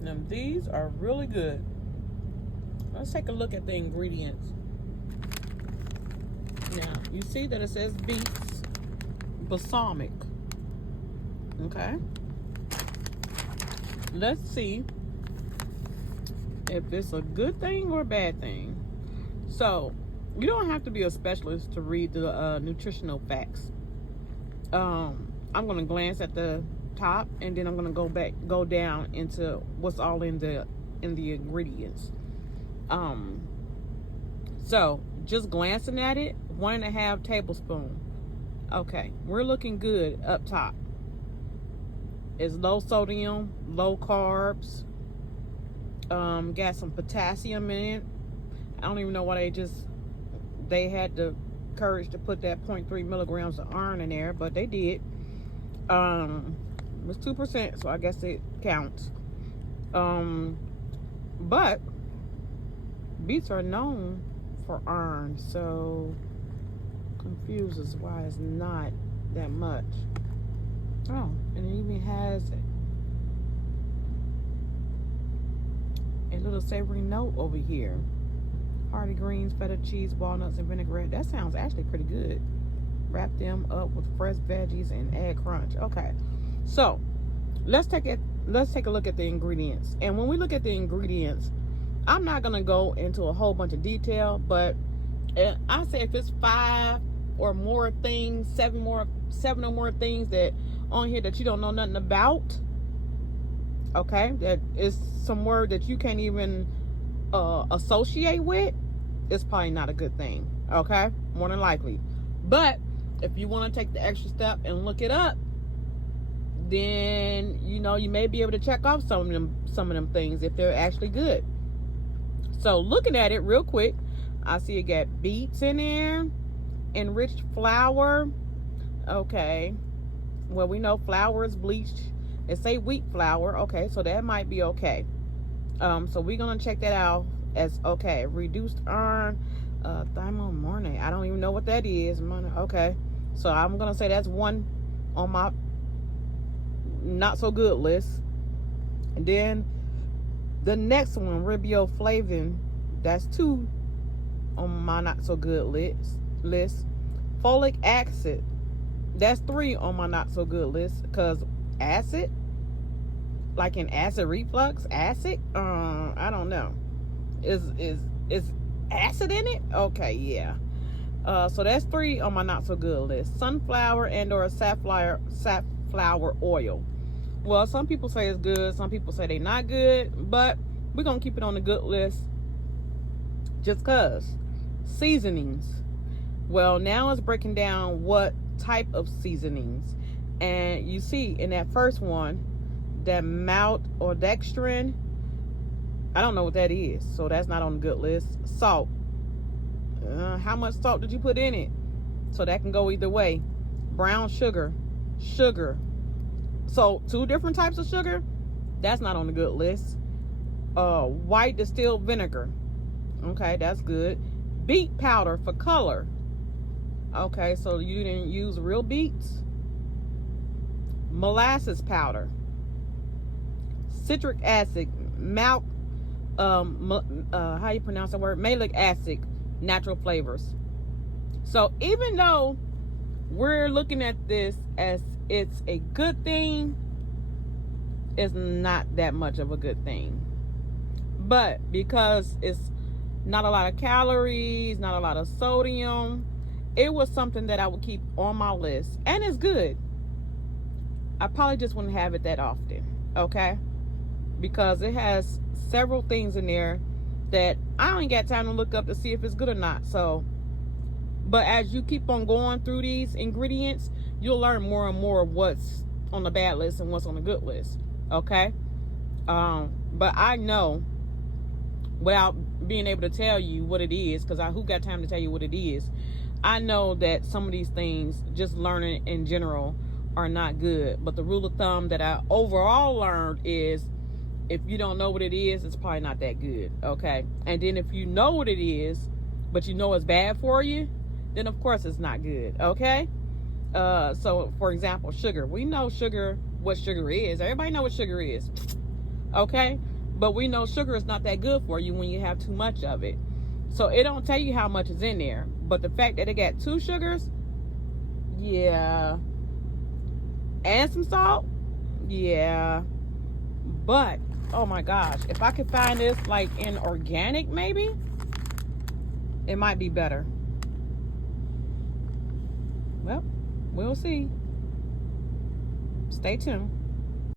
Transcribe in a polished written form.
Now, these are really good. Let's take a look at the ingredients. Now, you see that it says beets, balsamic. Okay. Let's see if it's a good thing or a bad thing. So, you don't have to be a specialist to read the nutritional facts. I'm going to glance at the top, and then I'm going to go down into what's all in the ingredients. So just glancing at it, 1.5 tablespoons. Okay, we're looking good up top. It's low sodium, low carbs. Got some potassium in it. I don't even know why they had the courage to put that 0.3 milligrams of iron in there, but they did. It was 2%, so I guess it counts. But beets are known for iron, so confuses why it's not that much. Oh, and it even has a little savory note over here. Hearty greens, feta cheese, walnuts, and vinaigrette. That sounds actually pretty good. Wrap them up with fresh veggies and add crunch. Okay, so let's take a look at the ingredients. And when we look at the ingredients, I'm not gonna go into a whole bunch of detail, but I say if it's 5 or more things, 7 or more things that on here that you don't know nothing about, okay, that is some word that you can't even associate with, it's probably not a good thing. Okay, more than likely. But if you want to take the extra step and look it up, then you may be able to check off some of them things if they're actually good. So looking at it real quick, I see it got beets in there, enriched flour. Okay, well, we know flour is bleached. It say wheat flour. Okay, so that might be okay. So we're gonna check that out as okay. Reduced iron, thymomornate. I don't even know what that is. Okay, so I'm gonna say that's one on my not so good list. And then the next one, riboflavin, that's 2 on my not so good list. Folic acid, that's 3 on my not so good list. Because acid, like in acid reflux, acid, I don't know, is acid in it? Okay, yeah. So that's 3 on my not so good list. Sunflower and or safflower oil. Well, some people say it's good, some people say they're not good, but we're gonna keep it on the good list just cause. Seasonings. Well, now it's breaking down what type of seasonings. And you see in that first one, that maltodextrin, I don't know what that is, so that's not on the good list. Salt. How much salt did you put in it? So that can go either way. Brown sugar. So 2 different types of sugar, that's not on the good list. White distilled vinegar. Okay, that's good. Beet powder for color. Okay, so you didn't use real beets. Molasses powder. Citric acid. How you pronounce that word? Malic acid. Natural flavors. So even though we're looking at this as it's a good thing, it's not that much of a good thing. But because it's not a lot of calories, not a lot of sodium, it was something that I would keep on my list. And it's good. I probably just wouldn't have it that often. Okay? Because it has several things in there that I don't got time to look up to see if it's good or not. So, but as you keep on going through these ingredients, you'll learn more and more of what's on the bad list and what's on the good list. Okay? But I know, without being able to tell you what it is, because who got time to tell you what it is, I know that some of these things, just learning in general, are not good. But the rule of thumb that I overall learned is, if you don't know what it is, it's probably not that good. Okay? And then if you know what it is, but you know it's bad for you, then of course it's not good. Okay? So for example, sugar. We know sugar, what sugar is. Everybody know what sugar is. Okay? But we know sugar is not that good for you when you have too much of it. So it don't tell you how much is in there. But the fact that it got 2 sugars, yeah. And some salt, yeah. But, oh my gosh, if I could find this like in organic maybe, it might be better. Well, we'll see. Stay tuned.